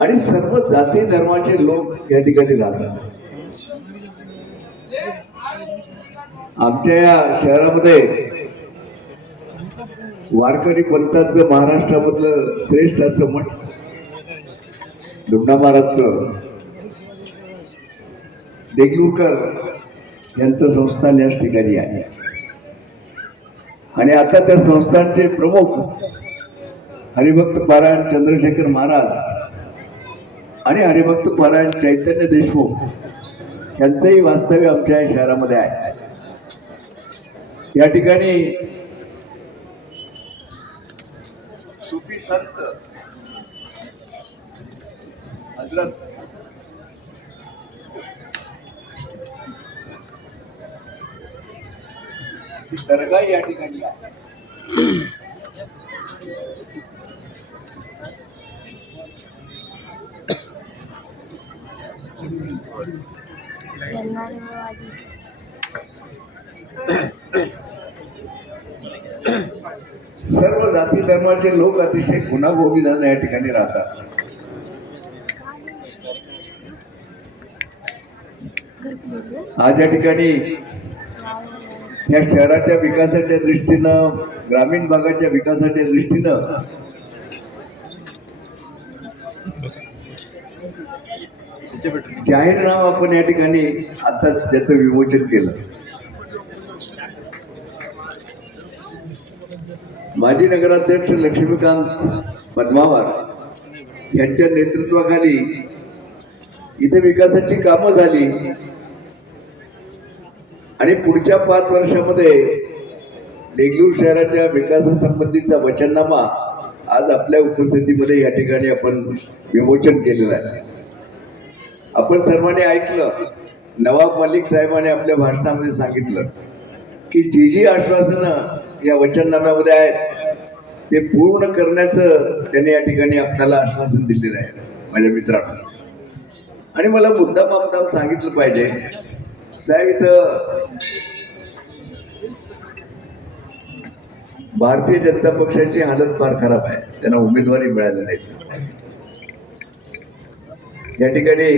आणि सर्व जाती धर्माचे लोक या ठिकाणी राहतात. आमच्या या शहरामध्ये वारकरी पंथाचं महाराष्ट्रामधलं श्रेष्ठ असं मठ दुमणा महाराजचं देगलूरकर यांचं संस्थान याच ठिकाणी आहे. आणि आता त्या संस्थानचे प्रमुख हरिभक्त पारायण चंद्रशेखर महाराज आणि हरिभक्त पारायण चैतन्य देशमुख यांचंही वास्तव्य आमच्या शहरामध्ये आहे. या ठिकाणी सूफी संत हजरत दरगाह या ठिकाणी आहे. सर्व जाती धर्माचे लोक अतिशय गुण्यागोविंदाने या ठिकाणी राहतात. आज या ठिकाणी या शहराच्या विकासाच्या दृष्टीनं, ग्रामीण भागाच्या विकासाच्या दृष्टीनं जाहीरनामा आपण या ठिकाणी आता त्याचं विमोचन केलं. माजी नगराध्यक्ष लक्ष्मीकांत पद्मावार यांच्या नेतृत्वाखाली इथे विकासाची कामं झाली आणि पुढच्या 5 वर्षामध्ये देगलूर शहराच्या विकासासंबंधीचा वचननामा आज आपल्या उपस्थितीमध्ये या ठिकाणी आपण विमोचन केलेलं आहे. आपण सर्वांनी ऐकलं, नवाब मलिक साहेबांनी आपल्या भाषणामध्ये सांगितलं की जी आश्वासनं या वचननाम्यामध्ये आहेत ते पूर्ण करण्याचं त्यांनी या ठिकाणी आपल्याला आश्वासन दिलेलं आहे माझ्या मित्रांनो. आणि मला मुद्दाम आपल्याला सांगितलं पाहिजे साहेब, इथं भारतीय जनता पक्षाची हालत फार खराब आहे, त्यांना उमेदवारी मिळाली नाही. या ठिकाणी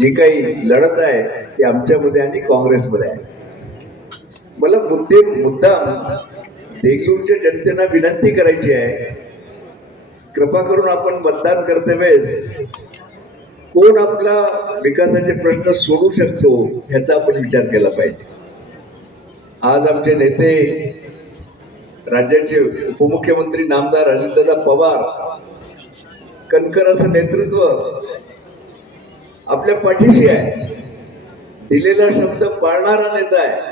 जी काही लढत आहे ती आमच्यामध्ये आणि काँग्रेसमध्ये आहे. मला मुद्दाम देगलूरच्या जनतेला विनंती करायची आहे, कृपा करून आपण मतदान करते वेळेस कोण आपला विकासाचे प्रश्न सोडवू शकतो ह्याचा आपण विचार केला पाहिजे. आज आमचे नेते, राज्याचे उपमुख्यमंत्री नामदार अजितदादा पवार, कणखर असं नेतृत्व आपल्या पाठीशी आहे, दिलेला शब्द पाळणारा नेता आहे.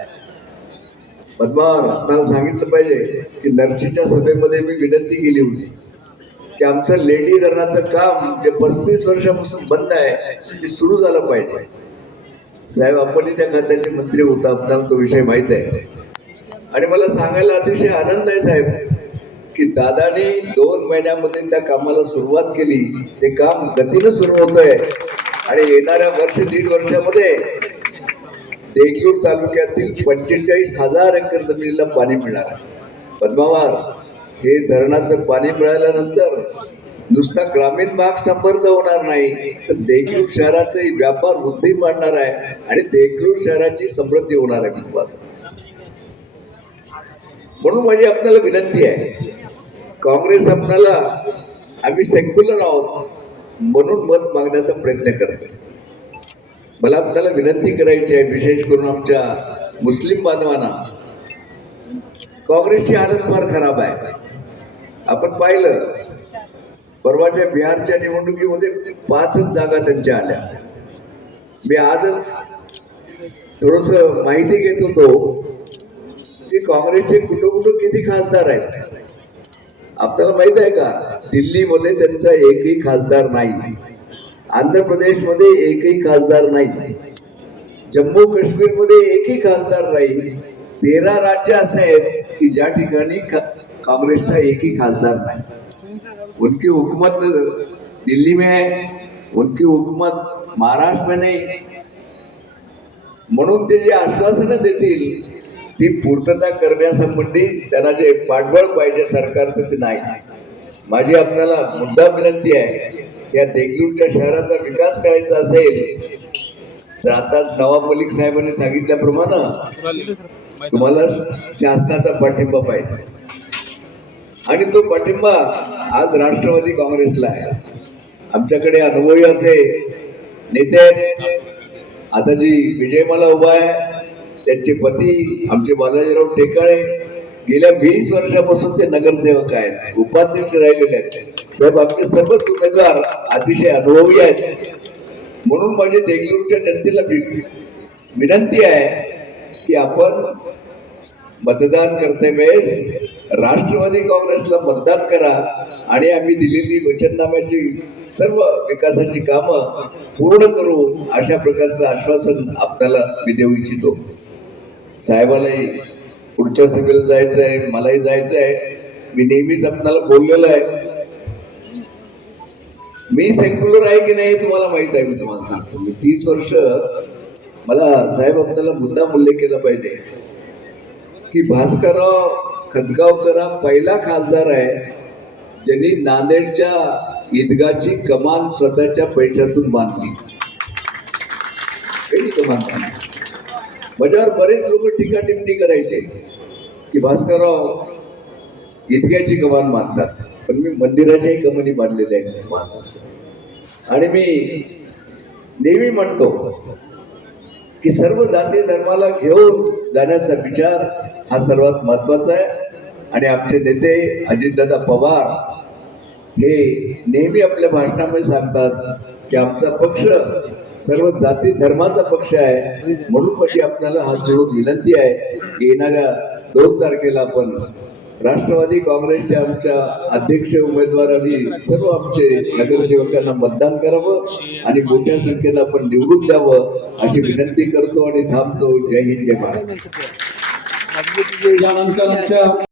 पद्मावार, आपल्याला सांगितलं पाहिजे की नरसीच्या सभेमध्ये मी विनंती केली होती की आमचं लेंडी धरणाचं काम जे 35 वर्षापासून बंद आहे ते सुरू झालं पाहिजे. साहेब, आपणही त्या खात्याचे मंत्री होता, आपल्याला तो विषय माहित आहे. आणि मला सांगायला अतिशय आनंद आहे साहेब की दादानी 2 महिन्यामध्ये त्या कामाला सुरुवात केली. ते काम गतीनं सुरू होतंय आणि येणाऱ्या वर्ष 1.5 वर्षामध्ये देगलूर तालुक्यातील 45,000 एकर जमिनीला पाणी मिळणार आहे. पद्मावार, हे धरणाचं पाणी मिळाल्यानंतर नुसता ग्रामीण भाग समृद्ध होणार नाही तर देगलूर शहराचे व्यापार वृद्धी वाढणार आहे आणि देगलूर शहराची समृद्धी होणार आहे महत्वाचं. म्हणून माझी आपल्याला विनंती आहे, काँग्रेस आपल्याला, आम्ही सेक्युलर आहोत म्हणून मत मागण्याचा प्रयत्न करतो. मला आपल्याला विनंती करायची आहे, विशेष करून आमच्या मुस्लिम बांधवांना, काँग्रेसची हालत फार खराब आहे. आपण पाहिलं परवाच्या बिहारच्या निवडणुकीमध्ये 5च जागा त्यांच्या आल्या. मी आजच थोडस माहिती घेत होतो की काँग्रेसचे कुठं किती खासदार आहेत. आपल्याला माहित आहे का, दिल्लीमध्ये त्यांचा एकही खासदार नाही, आंध्र प्रदेशमध्ये एकही खासदार नाही, जम्मू काश्मीरमध्ये एकही खासदार नाही. 13 राज्य असे आहेत की ज्या ठिकाणी कांग्रेस का एक ही खासदार नहीं। उनकी हुकूमत दिल्ली में है, उनकी हुकूमत महाराष्ट्र में नहीं। म्हणून ते जे आश्वासनं देतील ती पूर्तता करण्यासंबंधी त्यांना जे पाठबळ पाहिजे सरकारचं ते नाही। माझी आपल्याला मुद्दा विनंती आहे या देगलूरच्या शहराचा विकास करायचा असेल तर आता नवाब मलिक साहेबांनी सांगितल्याप्रमाणे तुम्हाला शासनाचा पाठिंबा पाहिजे आणि तो पाठिंबा आज राष्ट्रवादी काँग्रेसला आहे. आमच्याकडे अनुभवी असे नेते आहेत. आता जी विजयमाला उभा आहे त्यांचे पती आमचे बालाजीराव टेकाळे गेल्या 20 वर्षापासून ते नगरसेवक आहेत, उपाध्यक्ष राहिलेले आहेत. साहेब आमचे सर्वच उमेदवार अतिशय अनुभवी आहेत. म्हणून माझी देगलूरच्या जनतेला विनंती आहे की आपण मतदान करते वेळेस राष्ट्रवादी काँग्रेसला मतदान करा आणि आम्ही दिलेली वचननाम्याची सर्व विकासाची कामं पूर्ण करू अशा प्रकारचं आश्वासन आपल्याला मी देऊ इच्छितो. साहेबालाही पुढच्या सभेला जायचं आहे, मलाही जायचं आहे. मी नेहमीच आपल्याला बोललेलो आहे. मी सेक्युलर आहे की नाही तुम्हाला माहित आहे. मी तुम्हाला सांगतो, मी 30 वर्ष मला साहेब आपल्याला मुद्दाम उल्लेख केला पाहिजे की भास्करराव खतगावकर हा पहिला खासदार आहे ज्यांनी नांदेडच्या ईदगाची कमान स्वतःच्या पैशातून बांधली. पहिली कमान बांधली. माझ्यावर बरेच लोक टीका टिप्पणी करायचे की भास्करराव ईदगाची कमान बांधतात, पण मी मंदिराच्याही कमानी बांधलेल्या आहेत माझं. आणि मी नेहमी म्हणतो की सर्व जाती धर्माला घेऊन जाण्याचा विचार हा सर्वात महत्वाचा आहे. आणि आमचे नेते अजितदादा पवार हे नेहमी आपल्या भाषणामध्ये सांगतात की आमचा पक्ष सर्व जाती धर्माचा पक्ष आहे. म्हणून माझी आपल्याला हात जोडून विनंती आहे की येणाऱ्या 2 तारखेला आपण राष्ट्रवादी काँग्रेसच्या आमच्या अध्यक्ष उमेदवार आणि सर्व आमचे नगरसेवकांना मतदान करावं आणि मोठ्या संख्येनं आपण निवडून द्यावं अशी विनंती करतो आणि थांबतो. जय हिंद, जय महाराष्ट्र.